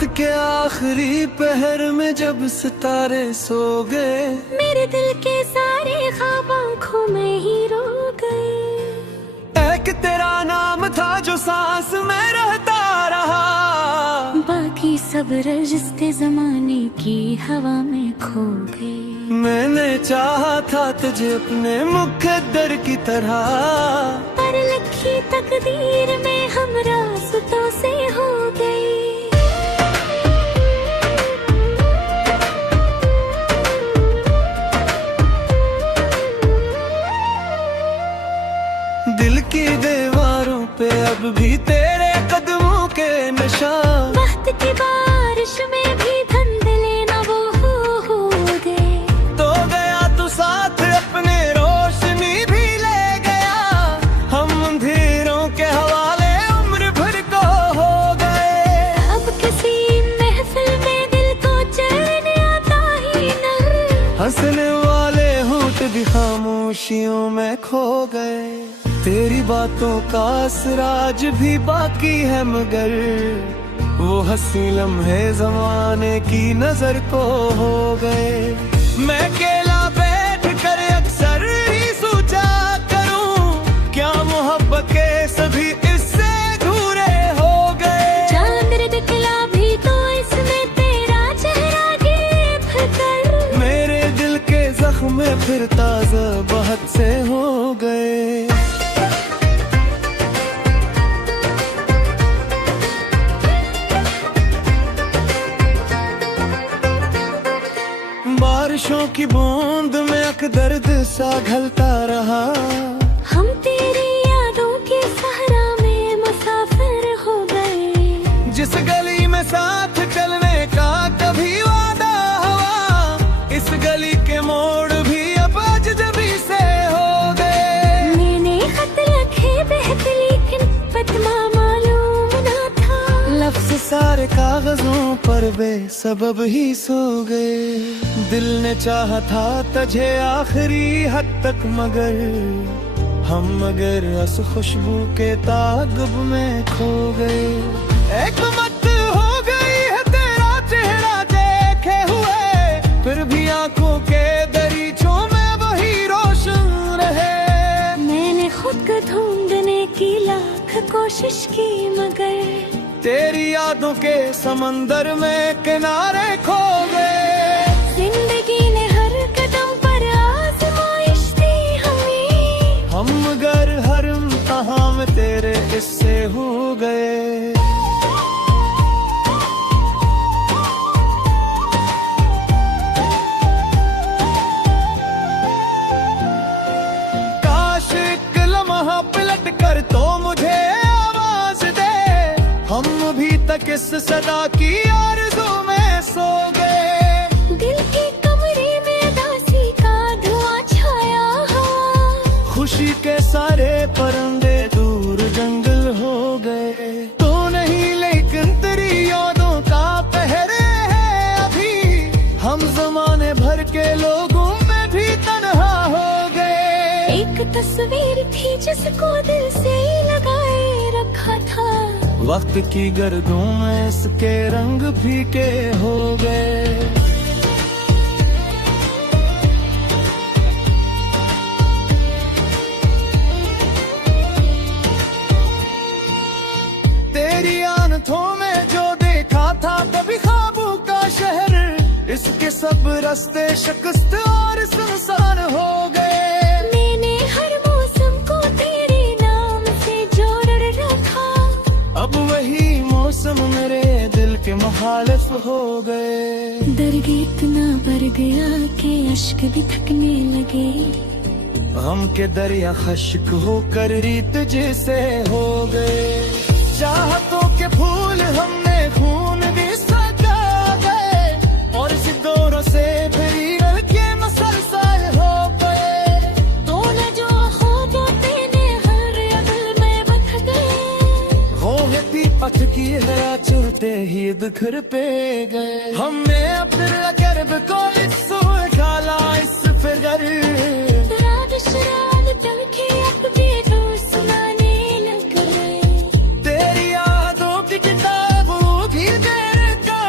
रात के आखिरी पहर में जब सितारे सो गए, मेरे दिल के सारे ख्वाब आँखों में ही रो गए। एक तेरा नाम था जो सांस में रहता रहा, बाकी सब रजिस्ते जमाने की हवा में खो गए। मैंने चाहा था तुझे अपने मुकद्दर की तरह, पर लिखी तकदीर में हम रास्तों से हो गए। दिल की दीवारों पे अब भी तेरे कदमों के निशान, वक्त की बारिश में भी धुंधले न वो हो गए। तो गया तू साथ अपने रोशनी भी ले गया, हम अंधेरों के हवाले उम्र भर को हो गए। अब किसी महफिल में दिल को चैन आता ही नहीं, हंसने वाले होंठ भी खामोशियों में खो गए। तेरी बातों का असराज भी बाकी है, मगर वो हंसी लम्हे जमाने की नजर को हो गए। मैं अकेला बैठ कर अक्सर ही सोचा करूं, क्या मोहब्बत के सभी इससे अधूरे हो गए। चांद दिखला भी तो इसमें तेरा चेहरा देख कर, मेरे दिल के जख्म फिर ताजा बहुत से हो गए। बारिशों की बूंद में अक दर्द सा घलता रहा, हम तेरी यादों के सहरा में मुसाफिर हो गए। जिस गली में साथ चलने का कभी वादा हुआ, इस गली के मोड़ भी अब अजनबी से हो गए। मैंने खत लिखे बहत लेकिन पतना मालूम न था, लफ्ज़ सारे कागजों पर बेसबब ही सो गए। दिल ने चाहा था तुझे आखिरी हद तक, मगर अस खुशबू के तागब में खो गए। एक मत हो गई है तेरा चेहरा देखे हुए, फिर भी आंखों के दरीचों में वही रोशन रहे। मैंने खुद को ढूंढने की लाख कोशिश की, मगर तेरी यादों के समंदर में किनारे खो गए। जिंदगी ने हर कदम पर आज़माइश दी हमें, हम मगर हर इम्तिहान में तेरे हिस्से हो गए। काश एक लम्हा पलट कर तो मुझे आवाज दे, हम भी तक इस सदा की आरज़ू में सो गए। दिल के कमरे में दासी का धुआं छाया हुआ, खुशी के सारे परंदे दूर जंगल हो गए। तो नहीं लेकिन तेरी यादों का पहरे है अभी, हम जमाने भर के लोगों में भी तन्हा हो गए। एक तस्वीर थी जिसको दिल से लगाए रखा था, वक्त की गर्दों में इसके रंग फीके हो गए। तेरी आंखों में जो देखा था कभी ख्वाबों का शहर, इसके सब रास्ते शिकस्त और सुनसान हो गए। मैंने हर मौसम को तेरे नाम से जोड़ रखा, अब वही मौसम मेरे दिल के मुखालिफ हो गए। दर्द इतना बढ़ गया कि अश्क भी थकने लगे, हम के दरिया खश्क होकर रीत जैसे हो गए। चाहतों के फूल हमने खून भी सजा गए, और इस दौरों से भरी के मसलसल हो गए। तूने जो ख्वाबों तेने हर अदल में बथ गए, वो है पथ की है चलते ही बिखर पे गए। हमने अपने करब को इस खाला इस फिगर, रात शराब तड़के अब भी तो सुनाने लग गए। तेरी यादों की किताबों की देर का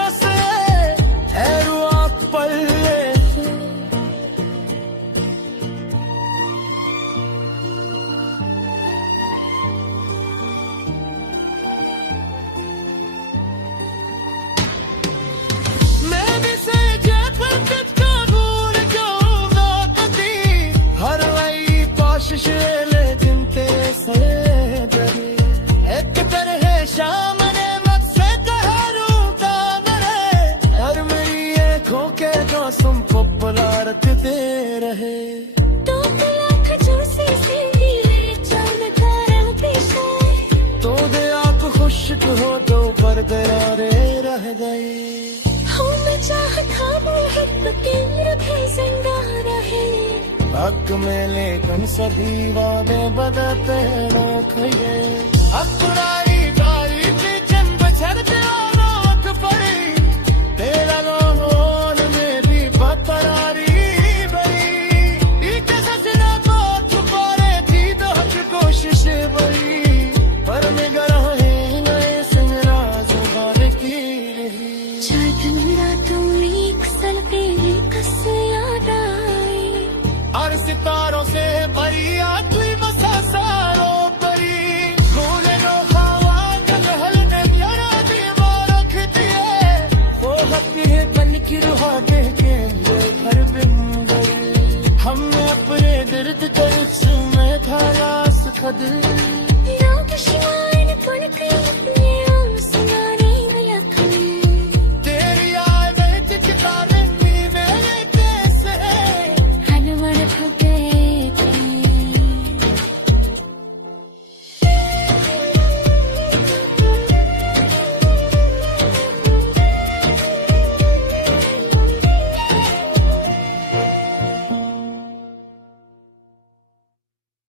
तकते रहे। तो लाख जूसी सी चमकार पेश तो दे आप खुश्क हो दो पर दरारे रह गई। हूँ मैं चाहता मुहब के रखे जिंदा रहे। हक में लेकिन सदी वादे बदलते रख गए। अपनाई गाई की जन्म छड़ते रात पड़ी तेरा लोन में भी बतरारी बड़ी। एक सजना को छुपाने थी तो हक कोशिश बड़ी पर निगराहें नए संगराज बार की रही। चादन रातों में एक सल तेरी कस याद आई। और सितारों से भरी आखिरी बसा सारों परी भूले लो खावा कलहल ने प्यारा दीवार रखती है। वो हती है तन की रुहा दे के ये भर बिंदर हमने अपने दर्द कर में था रास खद